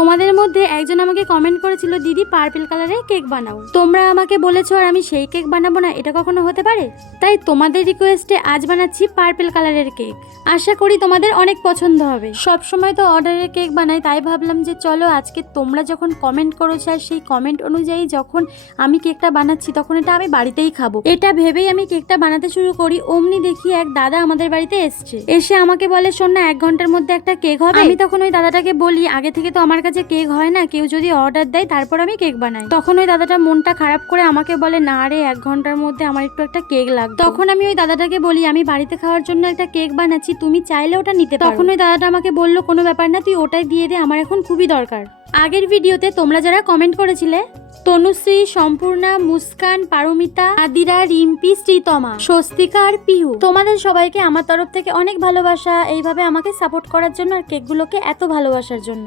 তোমাদের মধ্যে একজন আমাকে কমেন্ট করেছিল, দিদি পার্পল কালারের কেক বানাও। তোমরা আমাকে বলেছো আর আমি সেই কেক বানাবো না, এটা কখনো হতে পারে? তাই তোমাদের রিকোয়েস্টে আজ বানাচ্ছি পার্পল কালারের কেক। আশা করি তোমাদের অনেক পছন্দ হবে। সব সময় তো অর্ডারের কেক বানাই, তাই ভাবলাম যে চলো আজকে তোমরা যখন কমেন্ট করেছো আর সেই কমেন্ট অনুযায়ী যখন আমি কেকটা বানাচ্ছি তখন এটা আমি বাড়িতেই খাবো, এটা ভেবেই আমি কেকটা বানাতে শুরু করি। অমনি দেখি এক দাদা আমাদের বাড়িতে এসে আমাকে বলে, শোন না 1 ঘন্টার মধ্যে একটা কেক হবে। আমি তখন ওই দাদাটাকে বলি, আগে থেকে তো আমার কাছে কেক হয় না, কেউ যদি অর্ডার দেয় তারপর আমি কেক বানাই। তখন ওই দাদাটা মনটা খারাপ করে আমাকে বলে, না রে 1 ঘন্টার মধ্যে আমার একটু একটা কেক লাগবে। তখন আমি ওই দাদাটাকে বলি, আমি বাড়িতে খাওয়ার জন্য একটা কেক বানাচ্ছি, তুমি চাইলে ওটা নিতে পারো। তখন ওই দাদাটা আমাকে বললো, কোনো ব্যাপার না, তুই ওটাই দিয়ে দে, আমার এখন খুবই দরকার। আগের ভিডিওতে তোমরা যারা কমেন্ট করেছিলে, তনুশ্রী, সম্পূর্ণা, মুস্কান, পারমিতা, আদিরা, রিম্পি, শ্রীতমা, স্বস্তিকা আর পিহু, তোমাদের সবাইকে আমার তরফ থেকে অনেক ভালোবাসা, এইভাবে আমাকে সাপোর্ট করার জন্য আর কেকগুলোকে এত ভালোবাসার জন্য।